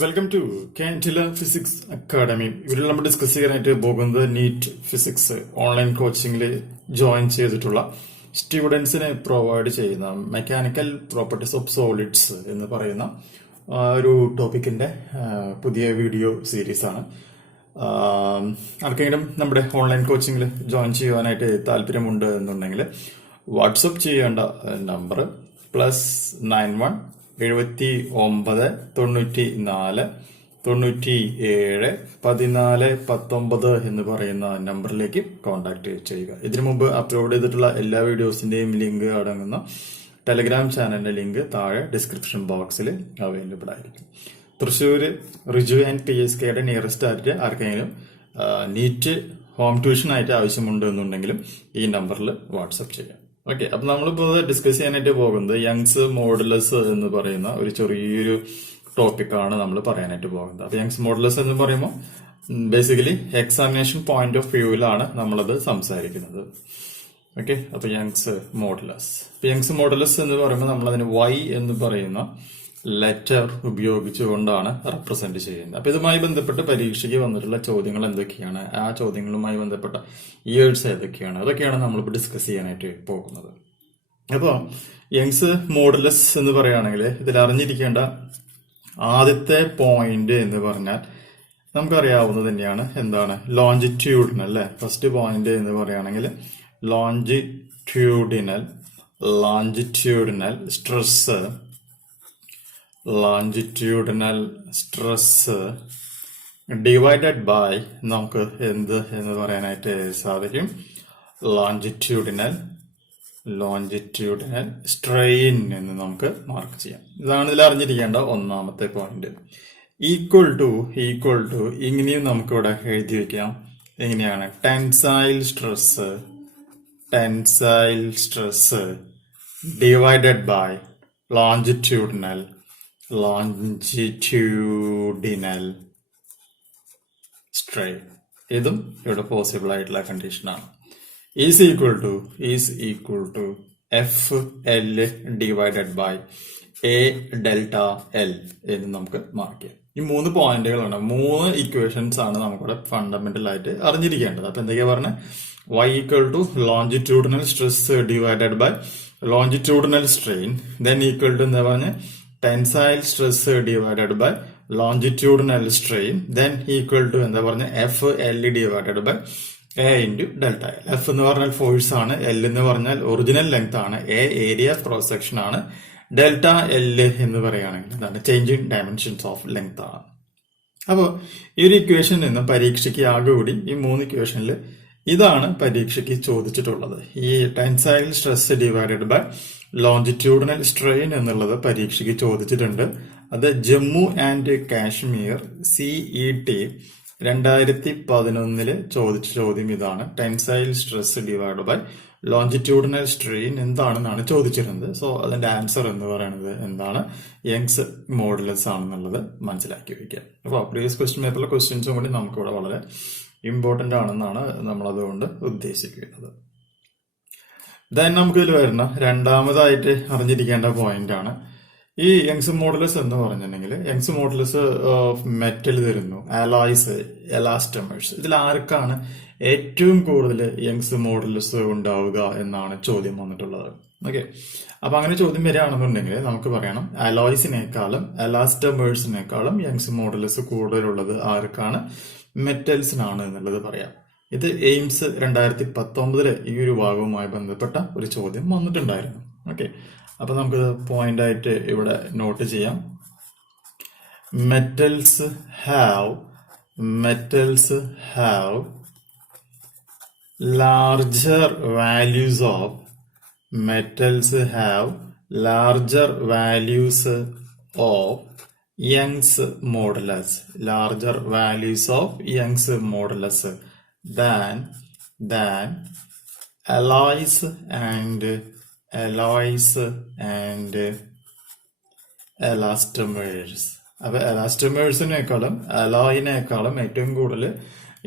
Welcome to Candela physics academy. ഇവിടെ നമ്മൾ discuss ചെയ്യാനായിട്ട് പോകുന്നത് നീറ്റ് ഫിസിക്സ് ഓൺലൈൻ കോച്ചിങ്ങിൽ ജോയിൻ ചെയ്തിട്ടുള്ള സ്റ്റുഡൻസിന് പ്രൊവൈഡ് ചെയ്യുന്ന മെക്കാനിക്കൽ പ്രോപ്പർട്ടീസ് ഓഫ് സോളിഡ്സ് എന്ന് പറയുന്ന ഒരു ടോപ്പിക്കിന്റെ പുതിയ വീഡിയോ സീരീസ് ആണ്. ആർക്കെങ്കിലും നമ്മുടെ ഓൺലൈൻ കോച്ചിങ്ങിൽ ജോയിൻ ചെയ്യുവാനായിട്ട് താല്പര്യമുണ്ട് എന്നുണ്ടെങ്കിൽ വാട്സപ്പ് ചെയ്യേണ്ട നമ്പർ +91 79 94 97 14 19 എന്ന് പറയുന്ന നമ്പറിലേക്ക് കോൺടാക്ട് ചെയ്യുക. ഇതിനു മുമ്പ് അപ്ലോഡ് ചെയ്തിട്ടുള്ള എല്ലാ വീഡിയോസിന്റെയും ലിങ്ക് അടങ്ങുന്ന ടെലഗ്രാം ചാനലിന്റെ ലിങ്ക് താഴെ ഡിസ്ക്രിപ്ഷൻ ബോക്സിൽ അവൈലബിൾ ആയിരിക്കും. തൃശ്ശൂർ റിജു ആൻഡ് PSKയുടെ നിയറസ്റ്റ് ആയിട്ട് ആർക്കെങ്കിലും നീറ്റ് ഹോം ട്യൂഷൻ ആയിട്ട് ആവശ്യമുണ്ട് എന്നുണ്ടെങ്കിലും ഈ നമ്പറിൽ വാട്സപ്പ് ചെയ്യാം. ഓക്കെ, അപ്പൊ നമ്മളിപ്പോ ഡിസ്കസ് ചെയ്യാനായിട്ട് പോകുന്നത് യങ്സ് മോഡുലസ് എന്ന് പറയുന്ന ഒരു ചെറിയൊരു ടോപ്പിക്കാണ് നമ്മൾ പറയാനായിട്ട് പോകുന്നത്. അപ്പൊ യങ്സ് മോഡുലസ് എന്ന് പറയുമ്പോൾ ബേസിക്കലി എക്സാമിനേഷൻ പോയിന്റ് ഓഫ് വ്യൂവിലാണ് നമ്മളത് സംസാരിക്കുന്നത്. ഓക്കെ, അപ്പൊ യങ്സ് മോഡുലസ് എന്ന് പറയുമ്പോൾ നമ്മൾ അതിന് Y എന്ന് പറയുന്ന ലെറ്റർ ഉപയോഗിച്ചുകൊണ്ടാണ് റെപ്രസെന്റ് ചെയ്യുന്നത്. അപ്പൊ ഇതുമായി ബന്ധപ്പെട്ട് പരീക്ഷയ്ക്ക് വന്നിട്ടുള്ള ചോദ്യങ്ങൾ എന്തൊക്കെയാണ്, ആ ചോദ്യങ്ങളുമായി ബന്ധപ്പെട്ട ഇയേഴ്സ് ഏതൊക്കെയാണ്, അതൊക്കെയാണ് നമ്മളിപ്പോൾ ഡിസ്കസ് ചെയ്യാനായിട്ട് പോകുന്നത്. അപ്പോൾ യങ്സ് മോഡുലസ് എന്ന് പറയുകയാണെങ്കിൽ ഇതിൽ അറിഞ്ഞിരിക്കേണ്ട ആദ്യത്തെ പോയിന്റ് എന്ന് പറഞ്ഞാൽ നമുക്കറിയാവുന്നത് തന്നെയാണ്. എന്താണ്? ലോഞ്ചിറ്റ്യൂഡിനൽ അല്ലെ. ഫസ്റ്റ് പോയിന്റ് എന്ന് പറയുകയാണെങ്കിൽ ലോഞ്ചിറ്റ്യൂഡിനൽ സ്ട്രെസ് ഡിവൈഡഡ് ബൈ നമുക്ക് എന്ത് എന്ന് പറയാനായിട്ട് സാധിക്കും? ലോഞ്ചിറ്റ്യൂഡിനൽ സ്ട്രെയിൻ എന്ന് നമുക്ക് മാർക്ക് ചെയ്യാം. ഇതാണ് ഇതിൽ അറിഞ്ഞിരിക്കേണ്ട ഒന്നാമത്തെ പോയിന്റ്. ഈക്വൽ ടു ഇങ്ങനെയും നമുക്ക് ഇവിടെ എഴുതി വെക്കാം. എങ്ങനെയാണ്? Tensile stress divided by longitudinal strain. ഇതും ഇവിടെ പോസിബിൾ ആയിട്ടുള്ള കണ്ടീഷനാണ്. Is equal to FL divided by A delta L എന്ന് നമുക്ക് മാർക്ക് ചെയ്യാം. ഈ 3 പോയിന്റുകളാണ്, 3 ഇക്വേഷൻസ് ആണ് നമുക്കിവിടെ ഫണ്ടമെന്റൽ ആയിട്ട് അറിഞ്ഞിരിക്കേണ്ടത്. അപ്പൊ എന്തൊക്കെയാ പറഞ്ഞത്? Y equal to longitudinal stress divided by longitudinal strain, then equal to എന്താ പറഞ്ഞ tensile stress divided by longitudinal strain, then equal to എന്താ പറഞ്ഞ FL divided by A into delta L. F എന്ന് പറഞ്ഞാൽ ഫോഴ്സ് ആണ്, L എന്ന് പറഞ്ഞാൽ original length ആണ്, A ഏരിയ ക്രോസ് സെക്ഷൻ ആണ്, ഡെൽറ്റ L എന്ന് പറയുകയാണെങ്കിൽ എന്താണ്? ചേഞ്ചിങ് ഡയമെൻഷൻസ് ഓഫ് ലെങ്ത് ആണ്. അപ്പോൾ ഈ ഒരു ഇക്വേഷൻ നിന്ന് പരീക്ഷയ്ക്ക് ആകെ കൂടി ഈ 3 ഇക്വേഷനിൽ ഇതാണ് പരീക്ഷയ്ക്ക് ചോദിച്ചിട്ടുള്ളത്. ഈ tensile stress divided by longitudinal strain എന്നുള്ളത് പരീക്ഷയ്ക്ക് ചോദിച്ചിട്ടുണ്ട്. അത് ജമ്മു ആൻഡ് കാശ്മീർ CET 2011 ചോദിച്ച ചോദ്യം ഇതാണ്. Tensile stress divide by longitudinal strain എന്താണെന്നാണ് ചോദിച്ചിരുന്നത്. സോ അതിന്റെ ആൻസർ എന്ന് പറയുന്നത് എന്താണ്? യങ്സ് മോഡുലസ് ആണെന്നുള്ളത് മനസ്സിലാക്കി വെക്കുക. അപ്പോൾ പ്രീവിയസ് ക്വസ്റ്റ്യൻ പേപ്പറിലെ ക്വസ്റ്റ്യൻസും കൂടി നമുക്കിവിടെ വളരെ ഇമ്പോർട്ടന്റ് ആണെന്നാണ് നമ്മൾ അതുകൊണ്ട് ഉദ്ദേശിക്കുന്നത്. ദെൻ നമുക്കിതിൽ വരുന്ന രണ്ടാമതായിട്ട് അറിഞ്ഞിരിക്കേണ്ട പോയിന്റ് ആണ് ഈ യങ്സ് മോഡുലസ് എന്ന് പറഞ്ഞിട്ടുണ്ടെങ്കിൽ യങ്സ് മോഡുലസ് മെറ്റൽ തരുന്നു, അലോയ്സ്, എലാസ്റ്റമേഴ്സ്. ഇതിൽ ആർക്കാണ് ഏറ്റവും കൂടുതൽ യങ്സ് മോഡുലസ് ഉണ്ടാവുക എന്നാണ് ചോദ്യം വന്നിട്ടുള്ളത്. ഓക്കെ, അപ്പൊ അങ്ങനെ ചോദ്യം വരികയാണെന്നുണ്ടെങ്കിൽ നമുക്ക് പറയണം അലോയ്സിനേക്കാളും എലാസ്റ്റമേഴ്സിനേക്കാളും യങ്സ് മോഡുലസ് കൂടുതലുള്ളത് ആർക്കാണ്? മെറ്റൽസിനാണ് എന്നുള്ളത് പറയാം. ഇത് എയിംസ് 2019 ഈ ഒരു ഭാഗവുമായി ബന്ധപ്പെട്ട ഒരു ചോദ്യം വന്നിട്ടുണ്ടായിരുന്നു. ഓക്കെ, അപ്പൊ നമുക്ക് പോയിന്റ് ആയിട്ട് ഇവിടെ നോട്ട് ചെയ്യാം. Metals have larger values of Young's modulus than alloys and elastomers. അപ്പൊ എലാസ്റ്റമേഴ്സിനേക്കാളും അലോയിനേക്കാളും ഏറ്റവും കൂടുതൽ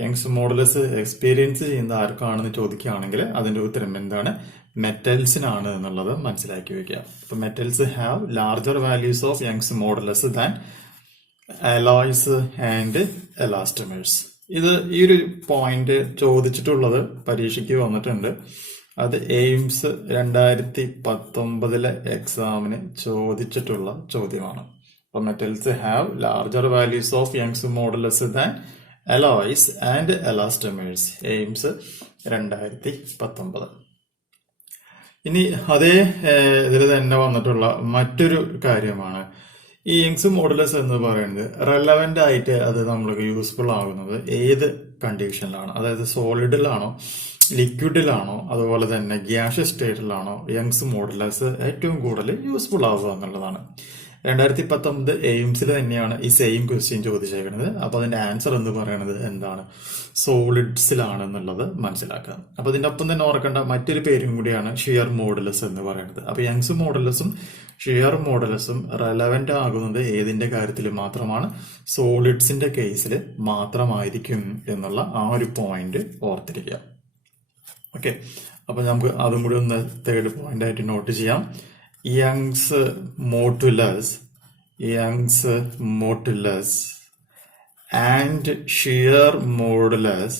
യങ്സ് മോഡുലസ് എക്സ്പീരിയൻസ് ചെയ്യുന്ന ആർക്കാണെന്ന് ചോദിക്കുകയാണെങ്കിൽ അതിന്റെ ഉത്തരം എന്താണ്? മെറ്റൽസിനാണ് എന്നുള്ളത് മനസ്സിലാക്കി വെക്കുക. അപ്പൊ metals have larger values of Young's modulus than alloys and elastomers. ഇത് ഈ ഒരു പോയിന്റ് ചോദിച്ചിട്ടുള്ളത് പരീക്ഷയ്ക്ക് വന്നിട്ടുണ്ട്. അത് എയിംസ് 2019 എക്സാമിന് ചോദിച്ചിട്ടുള്ള ചോദ്യമാണ്. അപ്പോൾ metals have larger values of Young's modulus than alloys and elastomers. AIIMS 2019. ഇനി അതേ ഇതിൽ തന്നെ വന്നിട്ടുള്ള മറ്റൊരു കാര്യമാണ് ഈ യങ്സ് മോഡുലസ് എന്ന് പറയുന്നത് റെലവെന്റ് ആയിട്ട് അത് നമ്മൾക്ക് യൂസ്ഫുൾ ആകുന്നത് ഏത് കണ്ടീഷനിലാണ്, അതായത് സോളിഡിലാണോ ലിക്വിഡിലാണോ അതുപോലെ തന്നെ ഗ്യാഷ്യസ് സ്റ്റേറ്റിലാണോ യങ്സ് മോഡുലസ് ഏറ്റവും കൂടുതൽ യൂസ്ഫുൾ ആവുക എന്നുള്ളതാണ്. 2019 എയിംസിൽ തന്നെയാണ് ഈ സെയിം ക്വസ്റ്റ്യൻ ചോദിച്ചേക്കുന്നത്. അപ്പൊ അതിന്റെ ആൻസർ എന്ന് പറയുന്നത് എന്താണ്? സോളിഡ്സിലാണ് എന്നുള്ളത് മനസ്സിലാക്കുക. അപ്പൊ ഇതിന്റെ ഒപ്പം തന്നെ ഓർക്കേണ്ട മറ്റൊരു പേരും കൂടിയാണ് ഷിയർ മോഡുലസ് എന്ന് പറയുന്നത്. അപ്പൊ യങ്സ് മോഡുലസും ഷിയർ മോഡുലസും റെലവെന്റ് ആകുന്നത് ഏതിന്റെ കാര്യത്തിൽ മാത്രമാണ്? സോളിഡ്സിന്റെ കേസിൽ മാത്രമായിരിക്കും എന്നുള്ള ആ ഒരു പോയിന്റ് ഓർത്തിരിക്കുക. ഓക്കെ, അപ്പൊ നമുക്ക് അതും കൂടി ഒന്ന് തേർഡ് പോയിന്റ് ആയിട്ട് നോട്ട് ചെയ്യാം. Young's modulus and shear modulus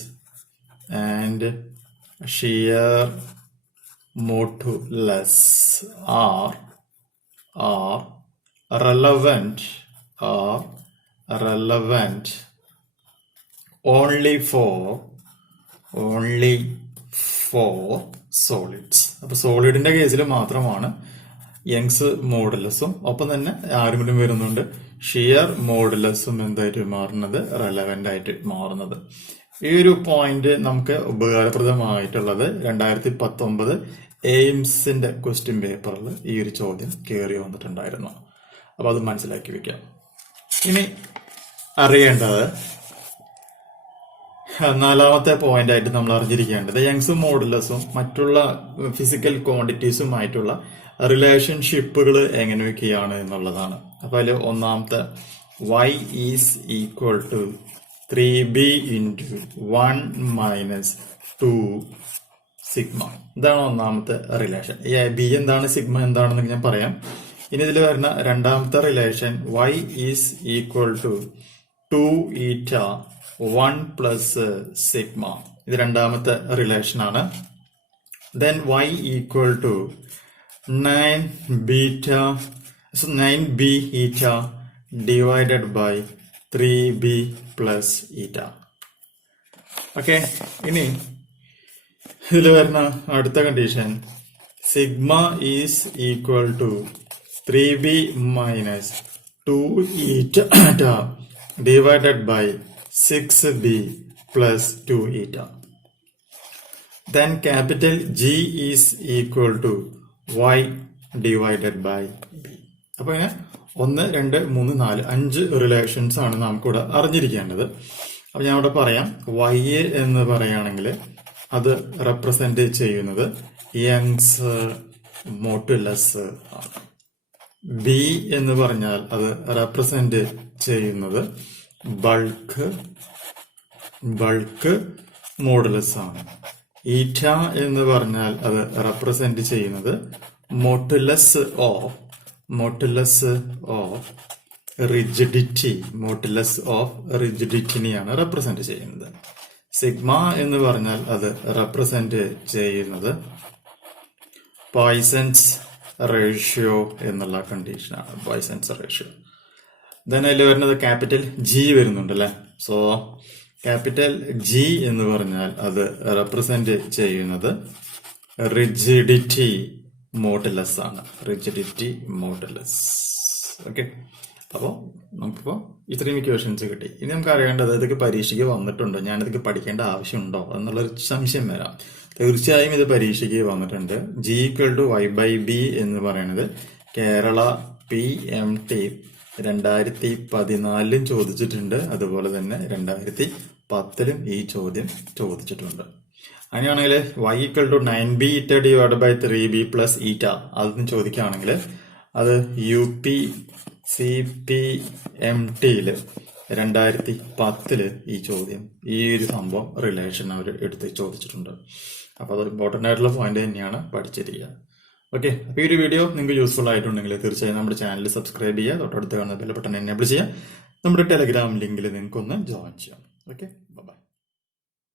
are relevant only for solids. അപ്പൊ സോളിഡിന്റെ കേസിൽ മാത്രമാണ് യങ്സ് മോഡുലസും ഒപ്പം തന്നെ ആരും കൂടി വരുന്നുണ്ട് ഷിയർ മോഡുലസും എന്തായിട്ട് മാറുന്നത്? റെലവെന്റ് ആയിട്ട് മാറുന്നത്. ഈ ഒരു പോയിന്റ് നമുക്ക് ഉപകാരപ്രദമായിട്ടുള്ളത് 2019 എയിംസിന്റെ ക്വസ്റ്റ്യൻ പേപ്പറിൽ ഈ ഒരു ചോദ്യം കയറി വന്നിട്ടുണ്ടായിരുന്നു. അപ്പൊ അത് മനസ്സിലാക്കി വെക്കാം. ഇനി അറിയേണ്ടത് നാലാമത്തെ പോയിന്റ് ആയിട്ട് നമ്മൾ അറിഞ്ഞിരിക്കേണ്ടത് യങ്സ് മോഡുലസും മറ്റുള്ള ഫിസിക്കൽ ക്വാണ്ടിറ്റീസുമായിട്ടുള്ള റിലേഷൻഷിപ്പുകൾ എങ്ങനെയൊക്കെയാണ് എന്നുള്ളതാണ്. അപ്പൊ അതിൽ ഒന്നാമത്തെ y is equal to 3b into 1 - 2 sigma. ഇതാണ് ഒന്നാമത്തെ റിലേഷൻ. ഈ ബി എന്താണ് സിഗ്മ എന്താണെന്ന് ഞാൻ പറയാം. ഇനി ഇതിൽ വരുന്ന രണ്ടാമത്തെ relation y is equal to 2η 1 plus sigma. ഇത് രണ്ടാമത്തെ റിലേഷൻ ആണ്. Then y equal to 9b eta divided by 3b plus eta. Okay, ഇനി ഇതിൽ വരുന്ന അടുത്ത condition sigma is equal to 3b minus 2η divided by 6b plus 2η. Then capital G is equal to y divided by b. അപ്പൊ ഇങ്ങനെ 1, 2, 3, 4, 5 relations ആണ് നമുക്കിവിടെ അറിഞ്ഞിരിക്കേണ്ടത്. അപ്പൊ ഞാൻ ഇവിടെ പറയാം. y എന്ന് പറയുകയാണെങ്കിൽ അത് റെപ്രസെന്റ് ചെയ്യുന്നത് യങ്സ് മോഡുലസ് ആണ്. b എന്ന് പറഞ്ഞാൽ അത് റെപ്രസെന്റ് ചെയ്യുന്നത് ബൾക്ക് മോഡുലസ് ആണ്. ഈറ്റ എന്ന് പറഞ്ഞാൽ അത് റെപ്രസെന്റ് ചെയ്യുന്നത് മോഡുലസ് ഓഫ് റിജിഡിറ്റിനെയാണ് റെപ്രസെന്റ് ചെയ്യുന്നത്. സിഗ്മ എന്ന് പറഞ്ഞാൽ അത് റെപ്രസെന്റ് ചെയ്യുന്നത് പോയ്സൺസ് റേഷ്യോ എന്നുള്ള കണ്ടീഷനാണ്. Poisons ratio. ദെൻ അതിൽ വരുന്നത് ക്യാപിറ്റൽ ജി വരുന്നുണ്ട് അല്ലെ. സോ ക്യാപിറ്റൽ ജി എന്ന് പറഞ്ഞാൽ അത് റെപ്രസെന്റ് ചെയ്യുന്നത് റിജിഡിറ്റി മോഡുലസ് ആണ്. Rigidity modulus. ഓക്കെ, അപ്പോൾ നമുക്കിപ്പോ ഇത്രയും ഇക്വേഷൻസ് കിട്ടി. ഇനി നമുക്ക് അറിയേണ്ടത് ഇതൊക്കെ പരീക്ഷയ്ക്ക് വന്നിട്ടുണ്ടോ, ഞാനിതൊക്കെ പഠിക്കേണ്ട ആവശ്യമുണ്ടോ എന്നുള്ളൊരു സംശയം വരാം. തീർച്ചയായും ഇത് പരീക്ഷയ്ക്ക് വന്നിട്ടുണ്ട്. G = y/b എന്ന് പറയുന്നത് കേരള PMT 2014 ചോദിച്ചിട്ടുണ്ട്. അതുപോലെ തന്നെ 2010 ഈ ചോദ്യം ചോദിച്ചിട്ടുണ്ട്. അങ്ങനെയാണെങ്കിൽ y = 9b eta divided by 3b plus eta അതൊന്ന് ചോദിക്കുകയാണെങ്കിൽ അത് UPCPMT 2010 ഈ ചോദ്യം ഈ ഒരു സംഭവം റിലേഷൻ അവർ എടുത്ത് ചോദിച്ചിട്ടുണ്ട്. അപ്പൊ അത് ഇമ്പോർട്ടന്റ് ആയിട്ടുള്ള പോയിന്റ് തന്നെയാണ്, പഠിച്ചിരിക്കുക. ഓക്കെ, അപ്പോൾ ഈ ഒരു വീഡിയോ നിങ്ങൾക്ക് യൂസ്ഫുൾ ആയിട്ടുണ്ടെങ്കിൽ തീർച്ചയായും നമ്മുടെ ചാനൽ സബ്സ്ക്രൈബ് ചെയ്യുക, തൊട്ടടുത്ത് കാണുന്ന ബെൽ ബട്ടൺ എനേബിൾ ചെയ്യുക, നമ്മുടെ ടെലഗ്രാം ലിങ്കിൽ നിങ്ങൾക്കൊന്ന് ജോയിൻ ചെയ്യാം. ഓക്കെ.